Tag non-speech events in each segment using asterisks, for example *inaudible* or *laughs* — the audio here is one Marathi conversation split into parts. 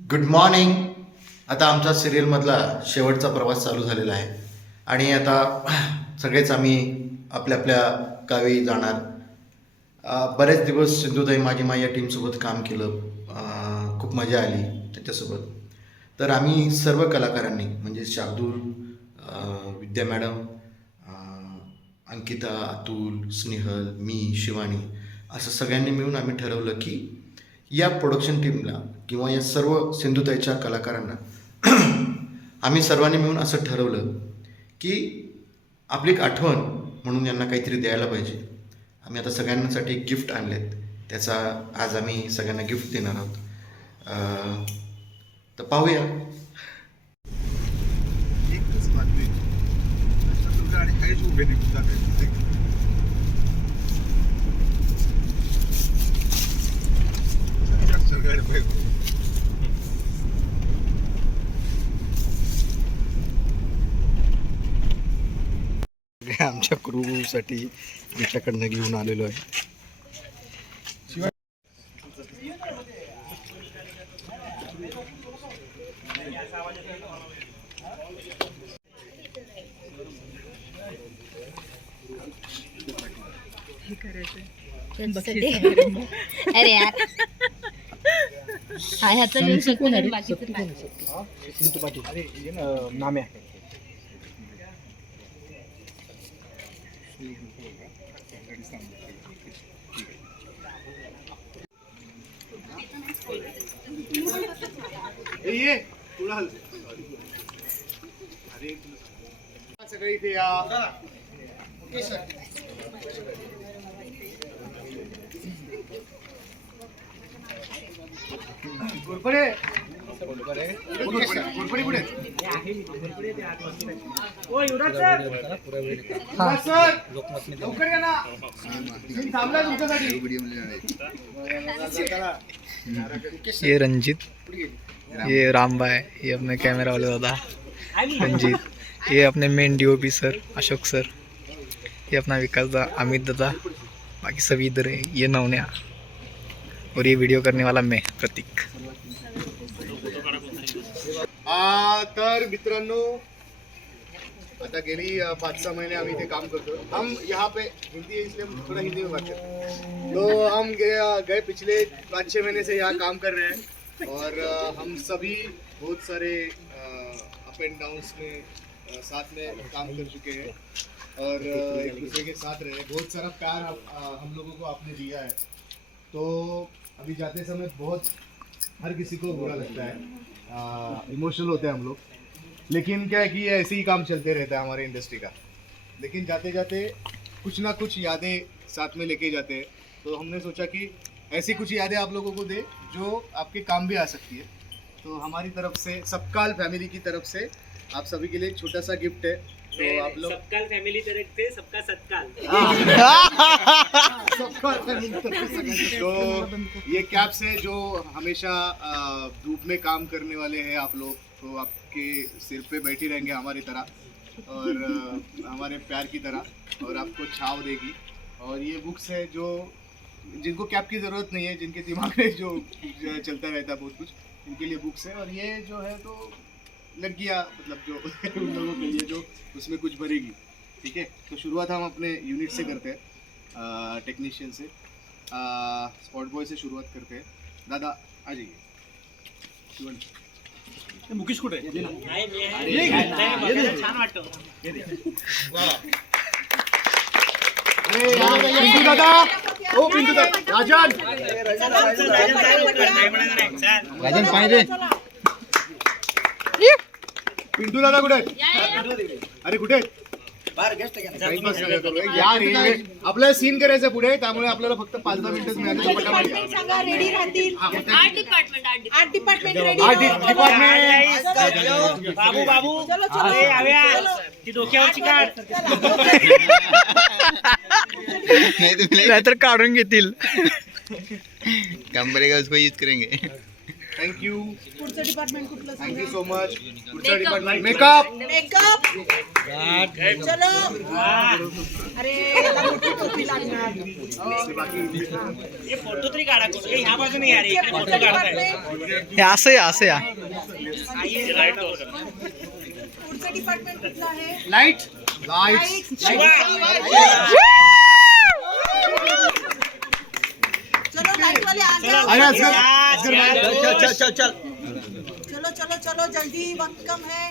गुड मॉर्निंग आता आमचा सिरियलमधला शेवटचा प्रवास चालू झालेला आहे. आणि आता सगळेच आम्ही आपल्या आपल्या गावी जाणार. बरेच दिवस सिंधुताई माझी माझ्या टीमसोबत काम केलं. खूप मजा आली त्याच्यासोबत. तर आम्ही सर्व कलाकारांनी म्हणजे शार्दूल विद्या मॅडम अंकिता अतुल स्नेहल मी शिवानी असं सगळ्यांनी मिळून आम्ही ठरवलं की या प्रोडक्शन टीमला किंवा या सर्व सिंधुताईच्या कलाकारांना *clears throat* आम्ही सर्वांनी मिळून असं ठरवलं की आपली एक आठवण म्हणून यांना काहीतरी द्यायला पाहिजे. आम्ही आता सगळ्यांसाठी एक गिफ्ट आणलेत. त्याचा आज आम्ही सगळ्यांना गिफ्ट देणार आहोत. तर पाहूया. एकच बातमी. आणि काहीच उभे निघून जाते सरकार पाहिजे आमच्या क्रूसाठी आमच्याकडनं घेऊन आलेलो आहे. अरे यार. हा ह्याचं लिहू शकतो आणि बाकीचं हल. अरे सगळे इथे या. घोरपडे घोरपडे कुठे? युवराज सर. लवकर या ना. मी थांबला तुमच्यासाठी. ये रंजीत ये राम भाई ये अपने कैमरा वाले दादा. रंजीत ये अपने main DOP sir Ashok sir ये अपना विकास दा अमित दादा. बाकी सभी इधर है. ये नवन्या. और ये वीडियो करने वाला मैं प्रतीक. आ, तर मित्रांनो आता गेली पाच सहा महीने हम इथे काम करतो. हम यहाँ पे हिंदी इसलिए थोड़ा हिंदी में बात करते तो हम गए गए पिछले पाँच छः महीने से यहाँ काम कर रहे हैं। और हम सभी बहुत सारे अप एंड डाउन्स में साथ में काम कर चुके हैं। और एक दूसरे के साथ रहे। बहुत सारा प्यार हम लोगों को आपने दिया है। तो अभी जाते समय बहुत हर किसी को बुरा लगता है। इमोशनल होते हैं हम लोग। लेकिन क्या है कि ऐसे ही काम चलते रहता है हमारे इंडस्ट्री का। लेकिन जाते जाते कुछ ना कुछ यादें साथ में लेके जाते हैं। तो हमने सोचा कि ऐसी कुछ यादें आप लोगों को दे जो आपके काम भी आ सकती है। तो हमारी तरफ़ से सबकाल फैमिली की तरफ़ से आप सभी के लिए छोटा सा गिफ्ट है। तो आप लोग सबकाल फॅमिली तरफ़ से सबका सत्काल। *laughs* तो ये कैप्स है जो हमेशा धूप में काम करने वाले हैं आप लोग। तो आपके सिर पे बैठे रहेंगे हमारी तरह और हमारे प्यार की तरह और आपको छाव देगी। और ये बुक्स है जो, जिनको कैप की ज़रूरत नहीं है, जिनके दिमाग में जो चलता रहता है बहुत कुछ, उनके लिए बुक्स है। और ये जो है तो लग गया मतलब जो, उन लोगों के लिए जो, उसमें कुछ भरेगी ठीक है? तो शुरुआत हम अपने यूनिट से करते हैं। टेक्नीशियन से। स्पॉट बॉय से शुरुआत करते हैं। दादा आ जाइए। मुकेश कुठे पिंटू दादा। ओ पिंटू दादा। राजन. राजन पाहिजे पिंटू दादा कुठे आहेत? अरे कुठे आहेत? आपल्याला सीन करायचं पुढे त्यामुळे आपल्याला फक्त पाच दहा मिनिटच मिळाली तर. सांगा रेडी राहतील. हा, department department ready art department Babu Babu. ती डोक्यावरची काढ. *laughs* नाहीतर काढून घेतील. *laughs* उसको यूज करेंगे. थँक्यू पुढचं डिपार्टमेंट कुठलं थँक्यू सो मच पुढचा डिपार्टमेंट मेकअप मेकअप चलो अरे याला मोठी टोपी लागणार हे फोटो तरी काढा कुठे ह्या बाजूने या रे इकडे फोटो पुढचं काढताय डिपार्टमेंट हे असं या असं या। आई, right door. पुढचं डिपार्टमेंट कुठलं आहे लाइट लाइट Lights. शिवा. चलो लाइट वाले आ चला, जाओ अरे, असगर, या, असगर या, बाहेर. दोस्त. चलो चलो चलो जल्दी वक्त कम है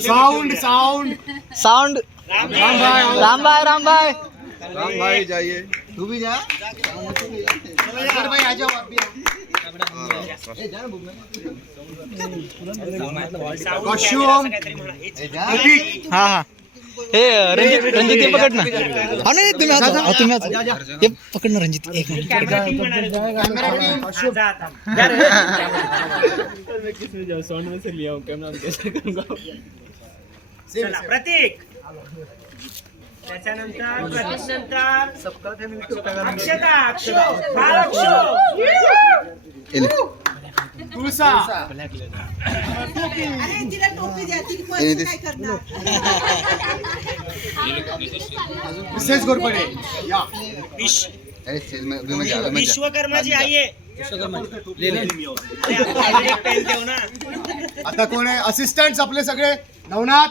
sound sound sound Ram Ram भाई राम भाई राम भाई राम भाई जाइए तू भी जा असगर भाई आ जाओ आप भी साऊंड Costume. कॅमेरा असं काहीतरी म्हणा. हेच. प्रतीक हा हा हे रंजित रंजित हे पकड ना. हा नाही तुम्ही हात हा, तुम्ही हात हे पकड ना रंजित एक मिनिट. कॅमेरा टीम म्हणाले. तुम्ही. हा, जा. आता. चला, प्रतीक. त्याच्यानंतर प्रतीक नंतर अक्षता अक्षो बाळ अक्षो तुळसा अरे तिला टोपी द्या ती पैसे काय करणार मिसेस गोरपडे या विश विश्वकर्माची आई आहे. आता कोण आहे? असिस्टंट आपले सगळे. नवनाथ.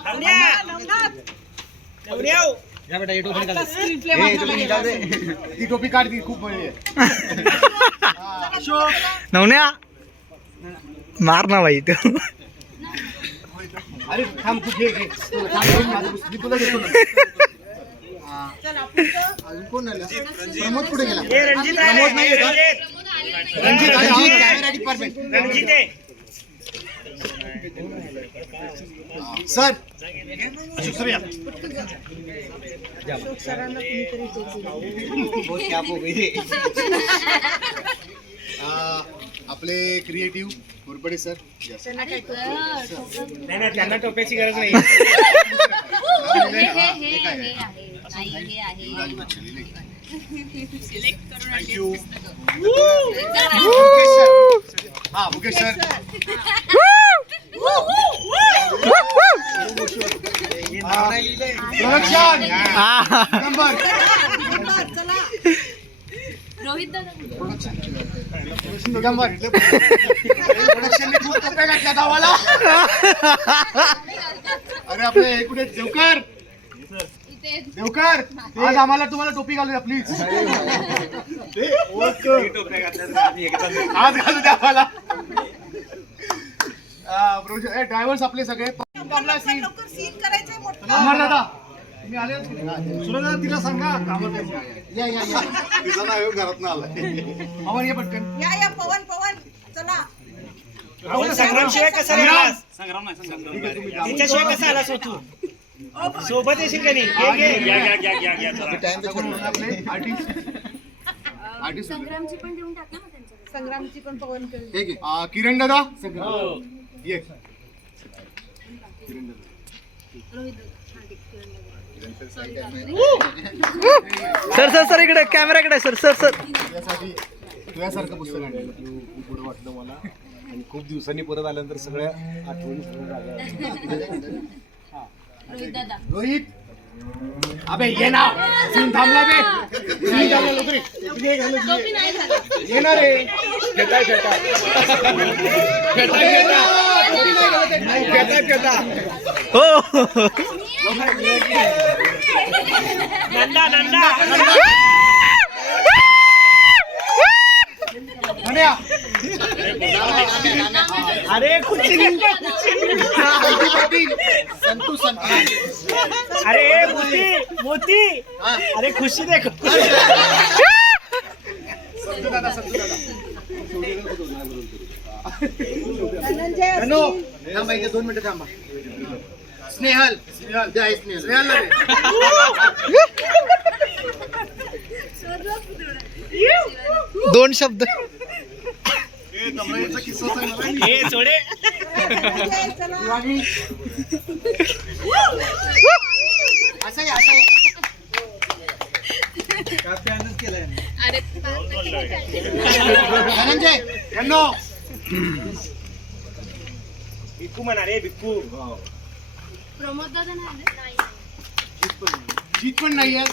ती टोपी काढ ती खूप आहे. *laughs* हा, नवन्या. मार ना भाई तू. अरे थांब तू घे मी तुला. हा. अजून कोण आलं? प्रमोद कुठे गेला? हे रणजित आहे. प्रमोद नाहीये का? Ranjit. Ranjit Ranjit. Camera department Ranjit sir. Ashok सरांना कुणीतरी टोपी द्या. *laughs* आ, आपले क्रिएटिव्ह गोरपडे सर नाही नाही त्यांना टोप्याची गरज नाही. हे हे हे हे हे थँक्यू मुकेश सर हा Mukesh sir production number. Digambar प्रोडक्शनने खूप टप्प्या घातल्या गावाला अरे आपले कुठे देवकर देवकर आज आम्हाला तुम्हाला टोपी घालू द्या प्लीज आज घालू द्या आम्हाला ड्रायव्हर्स आपले सगळे अमर दादा आले सुरदा तिला सांगा कामात आहे. या या या. तिचा घरात आला अमर ये पटकन. या या पवन पवन. चला. कसा तिच्याशिवाय हो तू? सोबत येशील का नाही? घे, घे. घ्या, घ्या, घ्या, घ्या, घ्या, जरा. आपले. आर्टिस्ट. आर्टिस्ट संग्रामची पण देऊन टाक ना मग त्यांच्याकडे संग्रामची पण पवन करेल. हे. आ, किरण दादा? ये. रोहित सर सर सर इकडे कॅमेरा इकडे सर सर सर. तुझ्यासाठी तुझ्यासारखं पुस्तक आणलं. बरं वाटलं मला. आणि खूप दिवसांनी परत आल्यानंतर सगळ्या आठवणी सगळ्या. रोहित दादा. रोहित! अबे ये ना. सीन थांबला बे. सीन थांबला लवकर. ये. ये घालू, ये. टोपी नाही झाला. ये ना रे. खेळताय खेळताय खेळताय खेळता टोपी नाही घालत आहे. खेळताय खेळता हो. नंदा नंदा. म्हणूया अरे. संतू संतू. अरे मोती मोती. अरे खुशी दे संतू दादा संतू दादा धनंजय हॅलो असतील. थांबा इथे दोन मिनिटं थांबा. स्नेहल. आहे स्नेहल. दोन शब्द. हे सोडे. असं आहे, असं धनंजय. भिक्कू म्हणा रे भिक्कू. प्रमोद दादा नाही जीत पण नाही आहे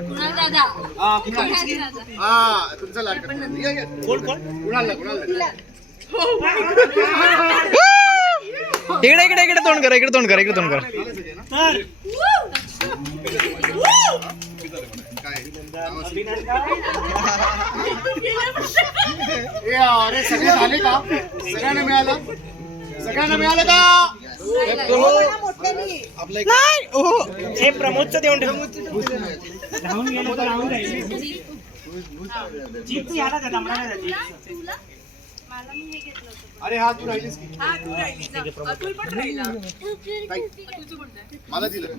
कुणाल दादा? हा कुणाल कुणाल. दादा? हा तुमचा लाडका कुणाल. या, या. कोण कोण? कुणालला कुणालला इकडे इकडे इकडे तोंड करा इकडे तोंड करा इकडे तोंड करा. तर. काय अभिनंदन ए अरे सगळे झाले का? सगळ्यांना मिळालं? सगळ्यांना मिळालं का? हे प्रमोदचं देऊन ठेव नाही अरे हा तू राहिलीस? मला दिलं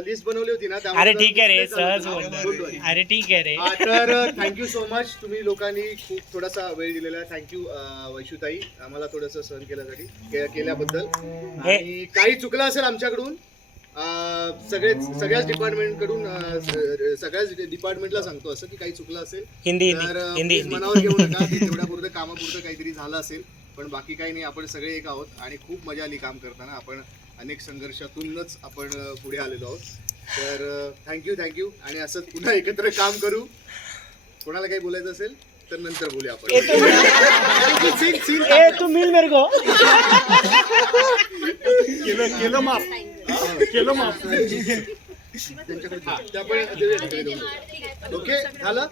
लिस्ट बनवली होती ना त्यामुळे अरे ठीक आहे रे सहज Don't बोलतो worry. अरे ठीक आहे रे. हा, तर थँक्यू सो मच तुम्ही लोकांनी खूप थोडासा वेळ दिलेला. थँक्यू वैशुताई आम्हाला थोडंसं सहन केल्यासाठी के- केल्याबद्दल. आणि काही चुकलं असेल आमच्याकडून अं, सगळेच सगळ्याच डिपार्टमेंटकडून अं, स- सगळ्याच डिपार्टमेंटला सांगतो असं की काही चुकलं असेल हिंदी तर अं, हिंदी please हिंदी. मनावर घेऊ नका ते *laughs* तेवढ्यापुरतं कामापुरतं काहीतरी झालं असेल. पण बाकी काही नाही आपण सगळे एक आहोत आणि खूप मजा आली काम करताना. आपण अनेक संघर्षातूनच आपण पुढे आलेलो आहोत. तर थँक्यू थँक्यू आणि असंच पुन्हा एकत्र काम करू. कोणाला काही बोलायचं असेल तर नंतर बोलूया ए, आपण तू- सीन सीन ए तू मिल मेरे को. केलं केलं माफ. ओके झालं?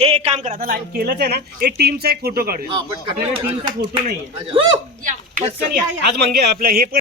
ए एक काम करा आता केलंच आहे ना एक टीमचा एक फोटो काढूया. हा आपल्याला टीमचा फोटो नाहीये. या. आज मंगे आपलं हे पण